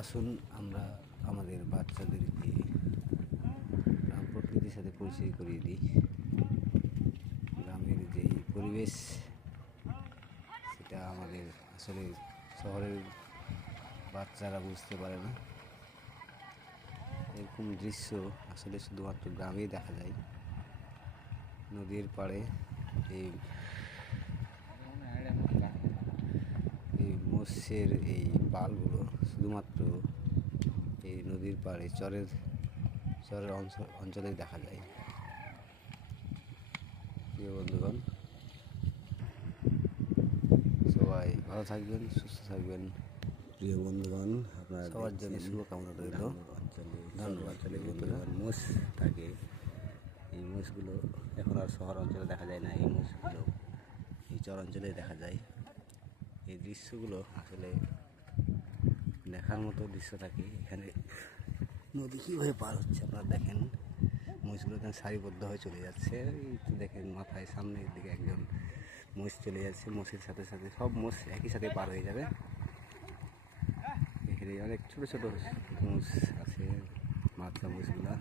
আসুন আমরা আমাদের বাচ্চাদেরকে গ্রাম প্রকৃতির সাথে পরিচয় করিয়ে দিই। গ্রামের যেই পরিবেশ সেটা আমাদের আসলে শহরের বাচ্চারা বুঝতে পারে না। এরকম দৃশ্য আসলে শুধুমাত্র গ্রামেই দেখা যায়। নদীর পাড়ে এই মৎস্যের এই পালগুলো শুধুমাত্র এই নদীর পাড়ে চরের অঞ্চলেই দেখা যায়। প্রিয় বন্ধুগণ, সবাই ভালো থাকবেন, সুস্থ থাকবেন। প্রিয় বন্ধুগণ, আপনারা সবার জন্য শুভকামনা রইল। ধন্যবাদ। অঞ্চলে যে পরিমাণ মোষ থাকে, এই মোষগুলো এখন আর শহর অঞ্চলে দেখা যায় না। এই মোষগুলো এই চর অঞ্চলে দেখা যায়। এই দৃশ্যগুলো আসলে দেখার মতো দৃশ্য থাকে। এখানে নদী কীভাবে পার হচ্ছে আপনারা দেখেন। মোষগুলো এখানে সারিবদ্ধ হয়ে চলে যাচ্ছে। এই তো দেখেন মাথায় সামনের দিকে একজন মোষ চলে যাচ্ছে। মোষের সাথে সাথে সব মোষ একই সাথে পার হয়ে যাবে। এখানে অনেক ছোটো ছোটো মোষ আছে, বাচ্চা মোষগুলা।